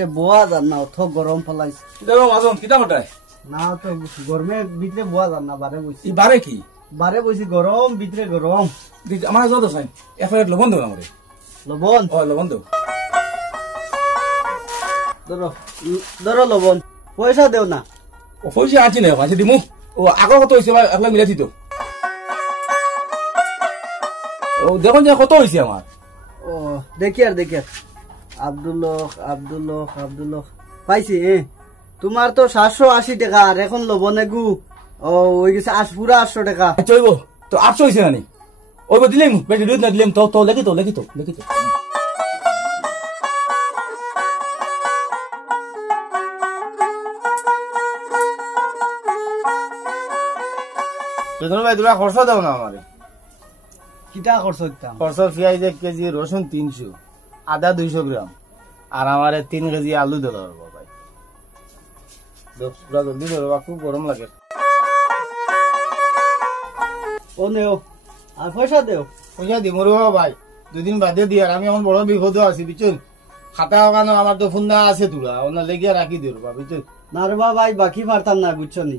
ভিতরে বোয়া যান না, অত গরম ফলাইছে। দেখো মাজন কিটা হটায় না তো গরমে ভিতরে বোয়া যান না, বারে বইছি। ই বারে কি বারে বইছি, গরম ভিতরে গরম। আমার যত চাই এফআইআর লবণ দেবো আমারে। লবণ? ও লবণ দেব। ধরো ধরো লবণ। পয়সা দেও না। ও পয়সা আছে না, আছে দিমু। ও আগর কত হয়েছে একলা মিলাইছি তো। ও দেখুন যে কত হয়েছে আমার। ও দেখি আর দেখি আর। আব্দুল্লাহ পাইছি। তোমার তো 780 টাকা, আর এখন লবণে গু ও ওই গেছে পুরা 800 টাকা। আচ্ছা হইব তো 800 হয়েছে নানি। ওইব দিলাম বেশি দুধ না দিলাম তো লেখি তো। ভাই তোমরা খরচ দাও না আমারে। কিটা খরচ দিতাম? খরচ পেঁয়াজ 1 কেজি, রসুন 300, আদা 200 গ্রাম, আর আমারে 3 কেজি আলু দিল ভাই। পুরা জলদি ধরো, খুব গরম লাগে। ও নেও আর পয়সা দেও। পয়সা দিব রে ভাই, 2 দিন বাদে দি। আর আমি এখন বড় বিপদ আছি বুঝছেন। খাতা ওখানে আমার তো ফোন আছে তোলা, ওনা লেগে রাখি দিও বুঝছেন। না রে ভাই, বাকি পারতাম না বুঝছো নি।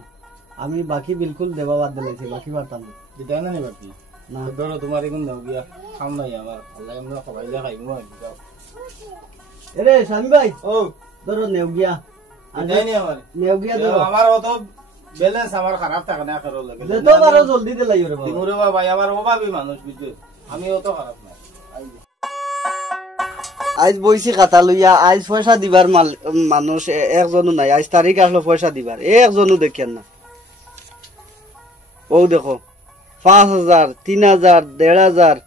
আমি বাকি বিলকুল দেবা বাদ দিলাইছি, বাকি পারতাম না। দিতে না নি বাকি না। ধরো তোমার এখন দাও গিয়া খাম নাই আমার, আল্লাহ আমরা সবাইলে খাইব আর দাও। এরে স্বামী ভাই, ও ধরো নেও গিয়া। দেই নি আমার নেও গিয়া ধরো। আমার অত ব্যালেন্স আমার খারাপ থাকে না, খারাপ লাগে। দে তো বারো জলদি দিলাই রে বাবা। দিমুরে ভাই আমার অভাবী মানুষ বুঝছেন, আমি অত খারাপ না। আজ বইছি খাতা লইয়া, আজ পয়সা দিবার মানুষ একজনও নাই। আজ তারিখ আসলো পয়সা দিবার, একজনও দেখেন না। ও দেখো 5000, 3000, 1500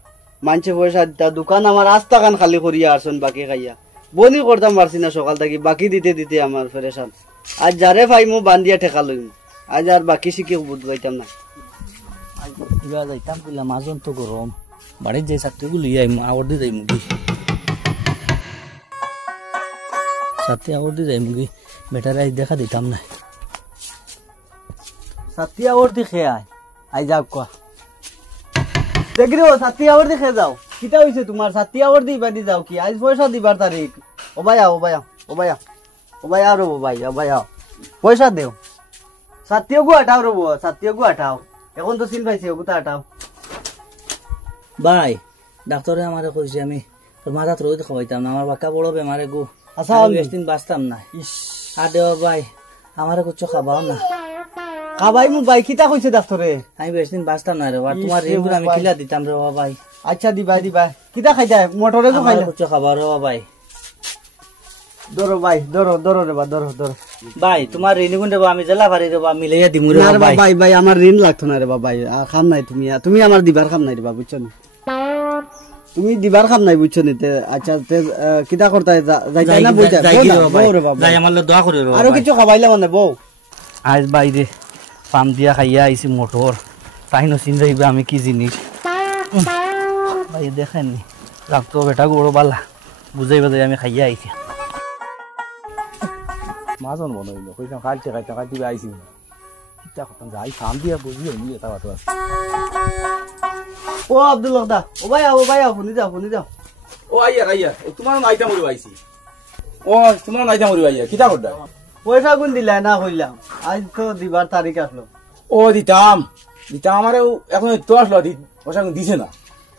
মানছে পয়সা দিতা। দোকান আমার আস্তা কান খালি করিয়া আসছেন বাকি খাইয়া। বনি করতাম পারছি না সকাল থেকে, বাকি দিতে দিতে আমার ফেরেশান। আজ যারে পাইমু বান্ধিয়া ঠেকা লইম, আজ আর বাকি শিখে বুঝবাইতাম না। এবার যাইতাম কিলা মাজন তো গরম, বাড়ির যে ছাত্রীগুলো লইয়া আওয়ার দিয়ে যাই মুগি, ছাত্রী আওয়ার দিয়ে যাই মুগি, বেটারে আজ দেখা দিতাম না। সাথী আওয়ার দি খেয়ে আই যাও কোয়া দেখি রে। সাথী আওয়ার দি খেয়ে যাও। কিটা হইছে তোমার? সাথী আওয়ার দি বাদি যাও কি? আজ পয়সা দিবার তারিখ। ও ভাই আও রে ভাই আও, পয়সা দেও। সাথীও গু হটাও রে বউ, সাথীও গু হটাও। এখন তো চিন পাইছে, ওগুতা হটাও। ভাই ডাক্তারে আমারে কইছে আমি তোর মাথাত রোদ খাওয়াইতাম না, আমার বাক্কা বড় বেমারে গো। আচ্ছা বেশ দিন বাঁচতাম না। আর দেও ভাই আমারে কুচ্ছ খাবাও না। খাবাই মু ভাই, কিটা কইছে ডাক্তারে? আমি বেশ দিন বাঁচতাম না রে, তোমার ঋণ আমি কিলা দিতাম রে ভাই। আচ্ছা দিবা। কিটা খাইতা? মোটরে তো খাইলা। কুচ্ছ খাবার রে ভাই। ধরো ভাই, ধরো রে বা, ধরো। ভাই তোমার ঋণ গুণ দেবো, আমি জেলা ভারি দেবো, মিলাইয়া দিমু রে ভাই। ভাই আমার ঋণ লাগতো না রে বা ভাই, খাম নাই। তুমি আমার দিবার খাম নাই রে বা, বুঝছো নি? তুমি দিবার খাম নাই বুঝছো নি। আচ্ছা কিটা করতা যাইতাই না বইতা যাই আমার দোয়া করে আরো কিছু খাবাইলা মানে বউ। আজ বাইরে পাম দিয়া খাইয়া আইছি মোটর, তাই নচিন যাইবা আমি কি জিনিস। ভাই দেখেননি রাখতো বেটা গরো বালা বুঝাইবা যাই আমি খাইয়া আইছি। মাজন বনাইলো কইতাম খাইতে দিবে আইছি কিটা কথা যাই কাম দিয়া বুঝিও নি এটা কথা। ও আব্দুল্লাহ দা, ও ভাই আও শুনি যাও। ও আইয়া তোমার নাইতা মরি আইছি। ও তোমার নাইতা মরি আইয়া কিটা করদা? পয়সা কোন দিলা না কইলাম, আজ তো দিবার তারিখ আসলো। ও দিতাম আমারে এখন তো আসলো পয়সা দিছে না,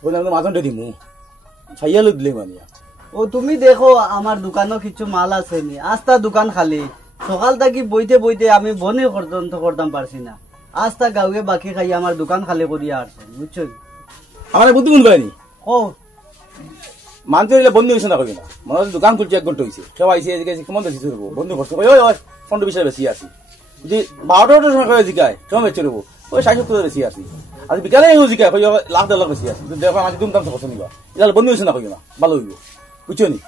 বললাম মাঝনটা দিমু খাইয়ালো দিলে মানে। ও তুমি দেখো আমার দোকানও কিছু মাল আছে নি, আস্তা দোকান খালি। সকাল থাকি বইতে আমি বনি পর্যন্ত করতাম পারছি না। আস্তা গাঁয়ে বাকি খাই আমার দোকান খালি করিয়া আসছে, বুঝছো? আমার বুদ্ধি মন পায়নি। ও মানতে বন্ধু হয়েছে না কবি না, মনে হচ্ছে দোকান খুলছে 1 ঘন্টা হয়েছে, কেউ আইসে কেমন দেখছি রবো বন্ধু করছে। ওই 15 বিষয় বেশি আছি, যদি 12টার সময় জিকায় কেমন বেঁচে রবো, ওই 60-70 বেশি আছি। আর বিকালে জিকায় লাখ 1.5 লাখ বেশি আছে। দেখো আমার দুমদাম তো কথা নিবা, এটা বন্ধু হয়েছে না কবি না, ভালো হইব বুঝছো নি?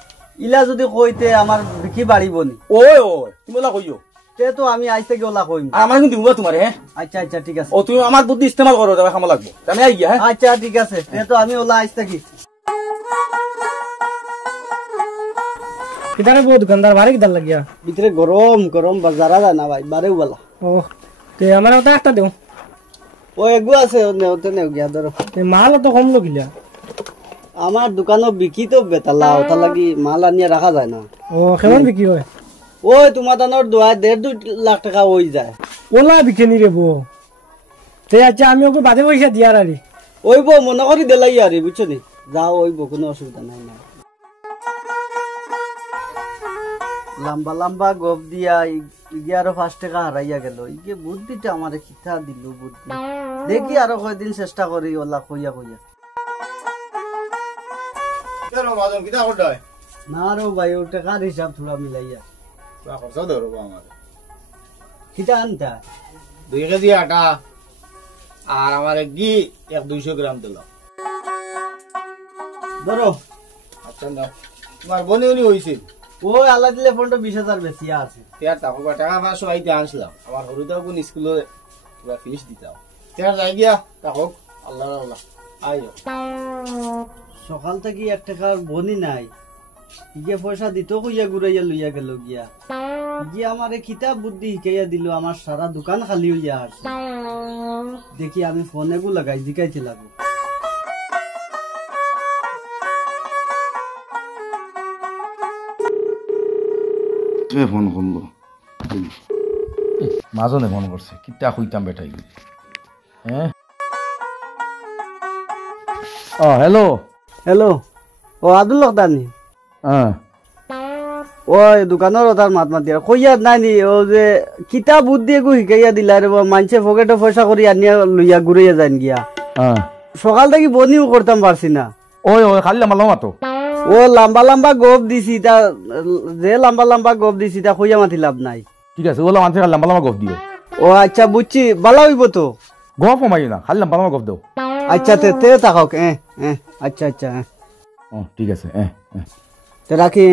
ইলা যদি কইতে আমার বিকি বাড়িব নি। ওই তুমি ওলা কইও তে তো আমি আজ থেকে ওলা কইম। আর আমার কিন্তু দিব তোমার। হ্যাঁ আচ্ছা ঠিক আছে। ও তুমি আমার বুদ্ধি ইস্তেমাল করো, তবে খামা লাগবো। আমি আই গিয়া। হ্যাঁ আচ্ছা ঠিক আছে, তে তো আমি ওলা আজ থেকে। किधर है वो दुकानदार बारे किधर लग गया? ভিতরে গরম বাজারা যায় না ভাই, বারেও বলা। ओह ते हमारा होता একটা দেও। ও এগু আছে, ওতে নেও গিয়া ধরো। ते माल तो कम लोग लिया। আমার দোকানও বিকি তো বেতালা ওটা লাগি মাল আনিয়ে রাখা যায় না। ও কেমন বিক্রি হয়? ওই তোমার দানোর 1.5-2 লাখ টাকা হয়ে যায়। ওলা বিকে নি রে বউ। তে আচ্ছা আমি ওকে বাদে পয়সা দিয়ার আরি। ওইব মনে করি দেলাই আরে বুঝছো নি, যাও ওইব কোনো অসুবিধা নাই না। লম্বা লম্বা গপ দিয়া ইগে আরো 5 টাকা হারাইয়া গেল। ইগে বুদ্ধিটা আমারে কিথা দিল বুদ্ধি। দেখি আরো কয়দিন চেষ্টা করি ওলা কইয়া কইয়া। কেন মাজন কিতা করতে না রো ভাই ও টাকার হিসাব থোড়া মিলাইয়া। খরচা ধরো আমার কিতা আনতা 2 কেজি আটা আর আমার ঘি 1-200 গ্রাম দিল। ধরো। আচ্ছা না তোমার বনি উনি হইছিল ও আল্লাহ দিলে ফোনটা 20,000 বেশি আছে। তেয়ার টাকা টাকা 500 আইতে আনছিলাম। আমার হরুদাও কোন স্কুলে পুরা ফিস দিতাম। তেয়ার যাই গিয়া তাকক আল্লাহ আল্লাহ আইও। সকাল থেকে 1 টাকার বনি নাই। ইগে পয়সা দিত কইয়া ঘুরাইয়া লইয়া গেল গিয়া। গিয়া আমারে কিতাব বুদ্ধি শিখাইয়া দিল, আমার সারা দোকান খালি হইয়া আসছে। দেখি আমি ফোনে গু লাগাই জিকাইতে লাগো। ফোন করলো মাজনে ফোন করছে কিতা কইতাম বেটাই হ্যাঁ। হ্যালো হ্যালো, ও আব্দুল লকদানি। হ্যাঁ ওই দোকানের ওটার মাত মাতিয়া কইয়া নাই নি, ও যে কিতাব বুদ্ধি গু শিখাইয়া দিলা রে মানুষে পকেটে পয়সা করি আনিয়া লইয়া ঘুরাইয়া যান গিয়া। সকাল থেকে বনিও করতাম পারছি না। ওই ওই খালি আমার মাতো ও লম্বা লম্বা গোপ দিছি তা, যে লম্বা লম্বা গোপ দিছি তা কইয়া মাতি লাভ নাই। ঠিক আছে ওলা মানুষ লম্বা লম্বা গপ দিও। ও আচ্ছা বুঝছি, ভালো হইব তো। গপ কমাই না, খালি লম্বা লম্বা গপ দাও। আচ্ছা তে থাকক। আচ্ছা আচ্ছা ঠিক আছে তে রাখি।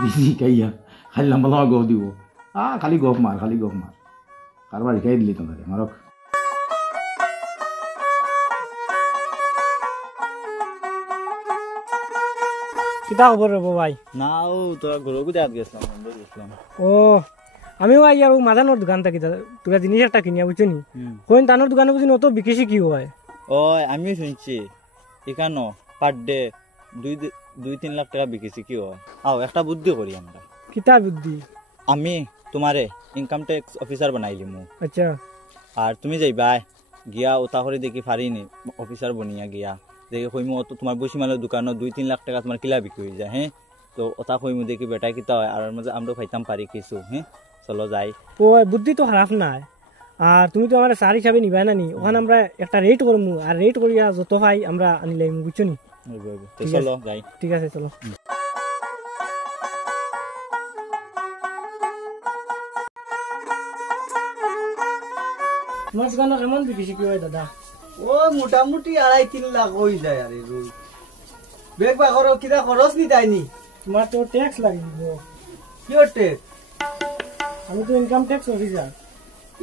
দিদি কাইয়া খালি লম্বা লম্বা গপ দিব। খালি গপ মার কারবার শিকাই দিলি তোমার মারক। কিতা খবর রে বউ ভাই? না ও তোরা ঘুরো দেখাত গেছিলাম। ও আমিও আই আর মাদানোর দোকান থাকি তোরা জিনিস একটা কিনিয়া বুঝছো নি? কোন তানোর দোকানে বুঝি অত বিক্রি কি হয়? ও আমি শুনছি এখানো পার ডে 2-3 লাখ টাকা বিকেছি কি হয়। আও একটা বুদ্ধি করি আমরা। কিতা বুদ্ধি? আমি তোমারে ইনকাম ট্যাক্স অফিসার বানাইলি মু। আচ্ছা আর তুমি যাইবা গিয়া ওটা করে দেখি পারিনি অফিসার বনিয়া গিয়া দেখি কইমু তোমার বসিমালের দোকানত 2-3 লাখ টাকা তোমার কিলা বিক্রি হয়ে যায়। হ্যাঁ তো ওটা কইমু দেখি বেটা কিতা হয়, আর মাঝে আমরা খাইতাম পারি কিছু। হ্যাঁ চলো যাই। ও বুদ্ধি তো খারাপ নাই। আর তুমি তো আমার সার হিসাবে নিবাই না নি, ওখানে আমরা একটা রেট করবো, আর রেট করিয়া যত পাই আমরা আনি লাইমু বুঝছো নি? চলো যাই। ঠিক আছে চলো। তোমার দোকানে কেমন বিক্রি কি হয় দাদা? ও মোটামুটি 2.5-3 লাখ হয়ে যায় আরে রোজ। বেগ বাগর কিতা খরচ নি তাইনি? তোমার তো ট্যাক্স লাগিব। কি ট্যাক্স? আমি তো income tax officer.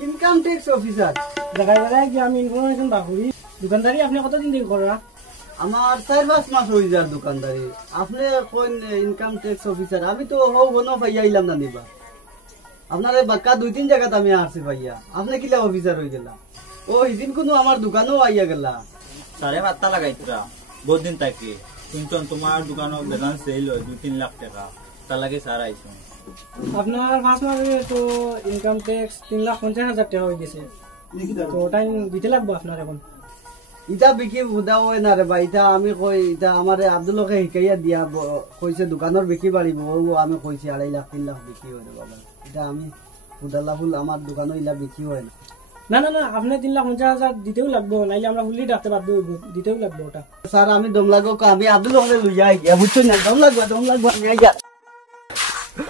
Income tax officer? জায়গায় জায়গায় গিয়ে আমি ইনফরমেশন বাকুরি। দোকানদারি আপনি কতদিন থেকে করা? আমার 4-5 মাস হয়ে যায় দোকানদারি। আপনি কোন ইনকাম ট্যাক্স অফিসার? আমি তো হও কোনো পাইয়া আইলাম না নিবা। আপনারে বাক্কা 2-3 জায়গাতে আমি আসছি ভাইয়া। আপনি কিলা অফিসার হয়ে গেলা? ও ইদিন কোনো আমার দোকানেও আইয়া গেলা। 7.5 লাগাইতরা বহুত দিন থাকি শুনছন তোমার দোকানত বেতন সেল হয় 2-3 লাখ টাকা, তার লাগে স্যার আইসুন। আপনার 5 মাসে তো ইনকাম ট্যাক্স 3,50,000 টাকা হয়ে গেছে। তো ওটাই দিতে লাগবে আপনার এখন। ইটা বিক্রি হুদা হয় না রে ভাই। ইটা আমি কই ইটা আমারে আব্দুলকে শিকাইয়া দিয়া কইছে দোকানের বিক্রি বাড়িব। ও আমি কইছি 2.5 লাখ-3 লাখ বিক্রি হয় রে বাবা। এটা আমি হুদালা ফুল আমার দোকানে ইলা বিক্রি হয় না। না না না আপনি 3,50,000 দিতেও লাগবে, নাইলে আমরা ফুললি ডাকতে বাধ্য হইব, দিতেও লাগবে ওটা। স্যার আমি দম লাগো আমি আব্দুলকে লইয়া গিয়া বুঝছো না, দম লাগবা আমি আইয়া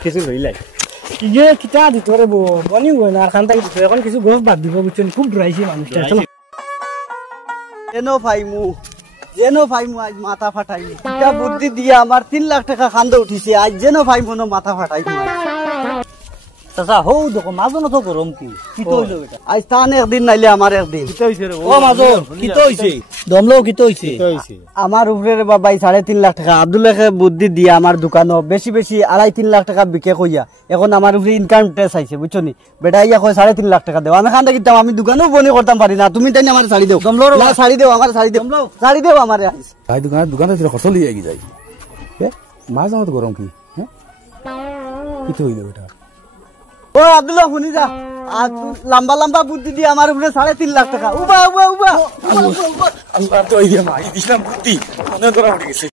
কিছু লইলাই ইয়ে কিতা দিত রে বনি হয় না, আর খান তাই দিত। এখন কিছু গফ বাদ দিব বুঝছো, খুব ডরাইছে মানুষটা। চলো যেন ফাইমু আজ মাথা ফাটাইনি। এটা বুদ্ধি দিয়া আমার 3 লাখ টাকা খান্দে উঠিছে। আজ যেন ফাইমু না মাথা ফাটাইমু। চাচা হৌ দেখো মাজনো তো গরম কি কি তো হইলো বেটা আজ তান একদিন নাইলে আমার একদিন ও মাজন কি তো হইছে দমলো কি তো হইছে আমার উপরে রে বাবা 3.5 লাখ টাকা আব্দুল্লাহকে বুদ্ধি দিয়া আমার দোকানও বেশি বেশি 2.5-3 লাখ টাকা বিকে কইয়া এখন আমার উপরে ইনকাম ট্যাক্স আইছে বুঝছো নি বেটা ইয়া কয় 3.5 লাখ টাকা দেও আমি খান দেখিতাম আমি দোকানও বনি করতাম পারি না তুমি তাই আমার শাড়ি দেও না শাড়ি দেও আমার শাড়ি দেও শাড়ি দেও আমার ভাই দোকানে খরচ লিয়ে গিয়ে যাই মাছ আমার তো গরম কি হ্যাঁ কি তো হইলো এটা ও আব্দুল্লাহ শুনি যা আর লম্বা লম্বা বুদ্ধি দিয়ে আমার উপরে 3.5 লাখ টাকা উবা উবা উবা আল্লাহ তো এই মাই দিছিলাম বুদ্ধি মনে ধরা উঠে গেছে